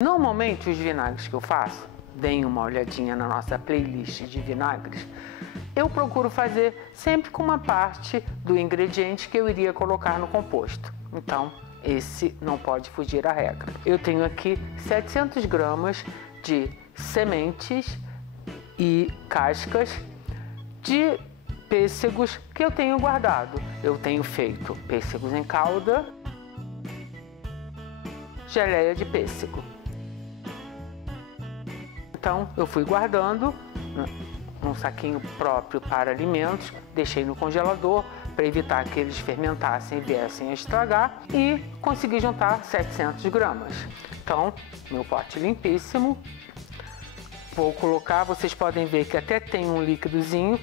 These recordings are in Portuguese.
Normalmente os vinagres que eu faço, deem uma olhadinha na nossa playlist de vinagres, eu procuro fazer sempre com uma parte do ingrediente que eu iria colocar no composto. Então, esse não pode fugir à regra. Eu tenho aqui 700 gramas de sementes e cascas de pêssegos que eu tenho guardado. Eu tenho feito pêssegos em calda, geleia de pêssego. Então eu fui guardando num saquinho próprio para alimentos, deixei no congelador para evitar que eles fermentassem e viessem a estragar e consegui juntar 700 gramas. Então, meu pote limpíssimo. Vou colocar, vocês podem ver que até tem um líquidozinho,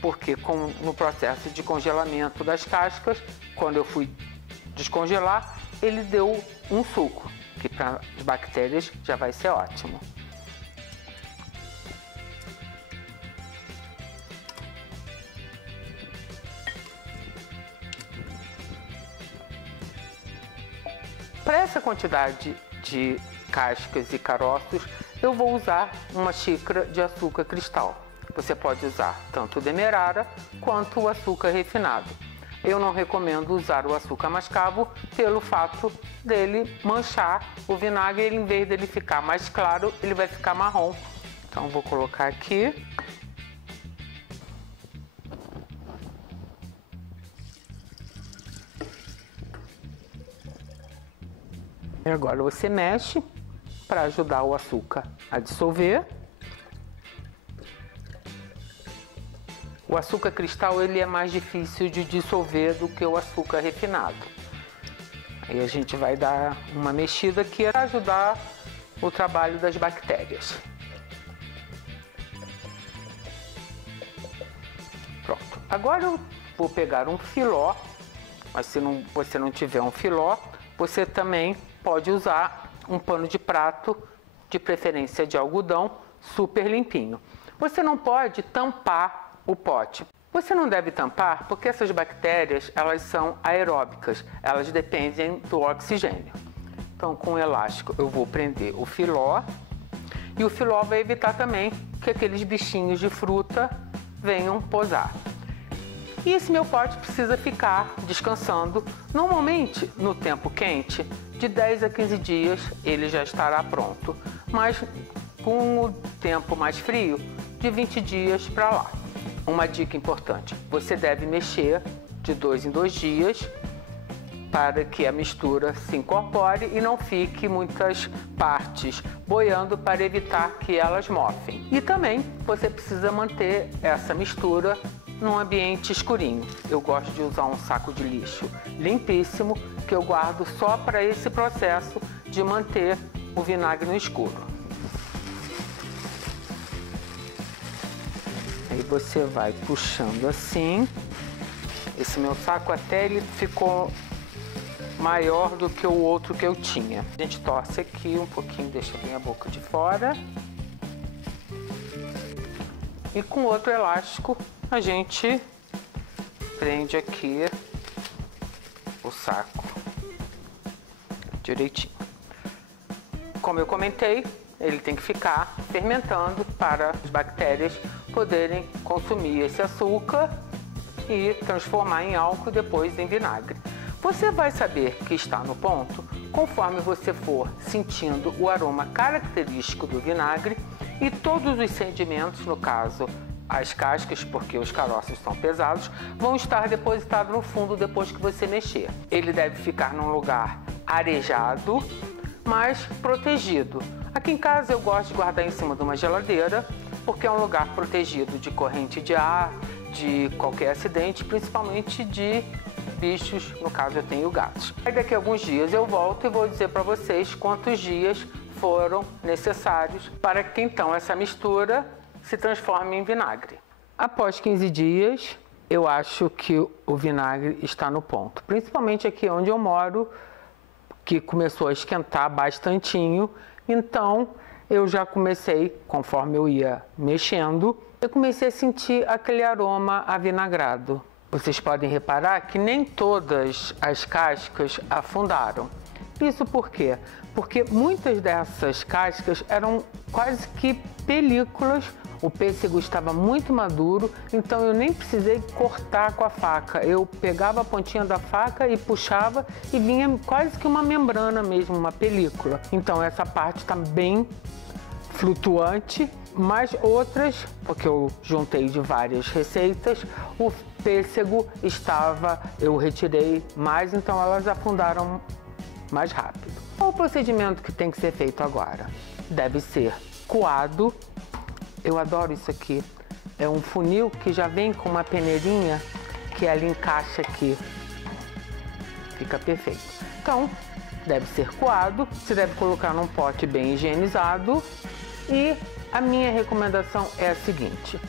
porque no processo de congelamento das cascas, quando eu fui descongelar, ele deu um suco, que para as bactérias já vai ser ótimo. Para essa quantidade de cascas e caroços, eu vou usar uma xícara de açúcar cristal. Você pode usar tanto o demerara quanto o açúcar refinado. Eu não recomendo usar o açúcar mascavo pelo fato dele manchar o vinagre. Em vez dele ficar mais claro, ele vai ficar marrom. Então vou colocar aqui. E agora você mexe para ajudar o açúcar a dissolver. O açúcar cristal ele é mais difícil de dissolver do que o açúcar refinado. Aí a gente vai dar uma mexida aqui para ajudar o trabalho das bactérias. Pronto. Agora eu vou pegar um filó, mas se você não tiver um filó, você também pode usar um pano de prato, de preferência de algodão, super limpinho. Você não pode tampar o pote. Você não deve tampar porque essas bactérias, elas são aeróbicas, elas dependem do oxigênio. Então, com o elástico eu vou prender o filó e o filó vai evitar também que aqueles bichinhos de fruta venham posar. E esse meu pote precisa ficar descansando, normalmente no tempo quente, de 10 a 15 dias ele já estará pronto, mas com o tempo mais frio, de 20 dias para lá. Uma dica importante, você deve mexer de 2 em 2 dias para que a mistura se incorpore e não fique muitas partes boiando para evitar que elas mofem. E também você precisa manter essa mistura num ambiente escurinho. Eu gosto de usar um saco de lixo limpíssimo que eu guardo só para esse processo de manter o vinagre no escuro. Aí você vai puxando assim. Esse meu saco até ele ficou maior do que o outro que eu tinha. A gente torce aqui um pouquinho, deixa bem a boca de fora. E com outro elástico a gente prende aqui o saco direitinho. Como eu comentei, ele tem que ficar fermentando para as bactérias poderem consumir esse açúcar e transformar em álcool e depois em vinagre. Você vai saber que está no ponto conforme você for sentindo o aroma característico do vinagre e todos os sedimentos, no caso as cascas, porque os caroços são pesados, vão estar depositados no fundo depois que você mexer. Ele deve ficar num lugar arejado, mas protegido. Aqui em casa eu gosto de guardar em cima de uma geladeira, porque é um lugar protegido de corrente de ar, de qualquer acidente, principalmente de bichos, no caso eu tenho gatos. Aí daqui a alguns dias eu volto e vou dizer para vocês quantos dias foram necessários para que então essa mistura se transforme em vinagre. Após 15 dias, eu acho que o vinagre está no ponto. Principalmente aqui onde eu moro, que começou a esquentar bastantinho. Então, eu já comecei, conforme eu ia mexendo, eu comecei a sentir aquele aroma avinagrado. Vocês podem reparar que nem todas as cascas afundaram. Isso por quê? porque muitas dessas cascas eram quase que películas. O pêssego estava muito maduro, então eu nem precisei cortar com a faca. Eu pegava a pontinha da faca e puxava e vinha quase que uma membrana mesmo, uma película. Então essa parte está bem flutuante, mas outras, porque eu juntei de várias receitas, o pêssego eu retirei mais, então elas afundaram mais rápido. Qual o procedimento que tem que ser feito agora? Deve ser coado. Eu adoro isso aqui. É um funil que já vem com uma peneirinha que ela encaixa aqui. Fica perfeito. Então, deve ser coado. Você deve colocar num pote bem higienizado. E a minha recomendação é a seguinte.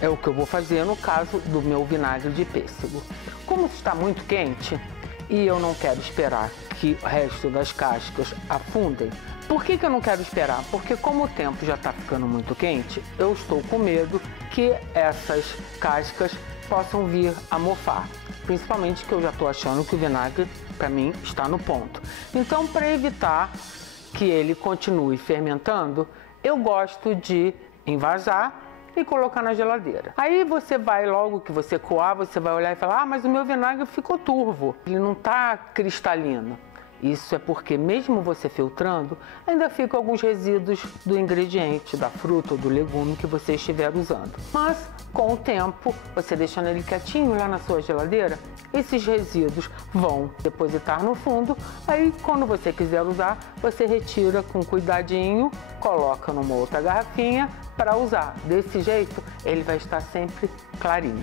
É o que eu vou fazer no caso do meu vinagre de pêssego. Como está muito quente e eu não quero esperar que o resto das cascas afundem, por que eu não quero esperar? Porque como o tempo já está ficando muito quente, eu estou com medo que essas cascas possam vir a mofar. Principalmente que eu já estou achando que o vinagre, para mim, está no ponto. Então, para evitar que ele continue fermentando, eu gosto de envasar e colocar na geladeira. Aí você vai, logo que você coar, você vai olhar e falar: ah, mas o meu vinagre ficou turvo, ele não está cristalino. Isso é porque mesmo você filtrando, ainda ficam alguns resíduos do ingrediente, da fruta ou do legume que você estiver usando. Mas com o tempo, você deixando ele quietinho lá na sua geladeira, esses resíduos vão depositar no fundo. Aí quando você quiser usar, você retira com cuidadinho, coloca numa outra garrafinha para usar. Desse jeito, ele vai estar sempre clarinho.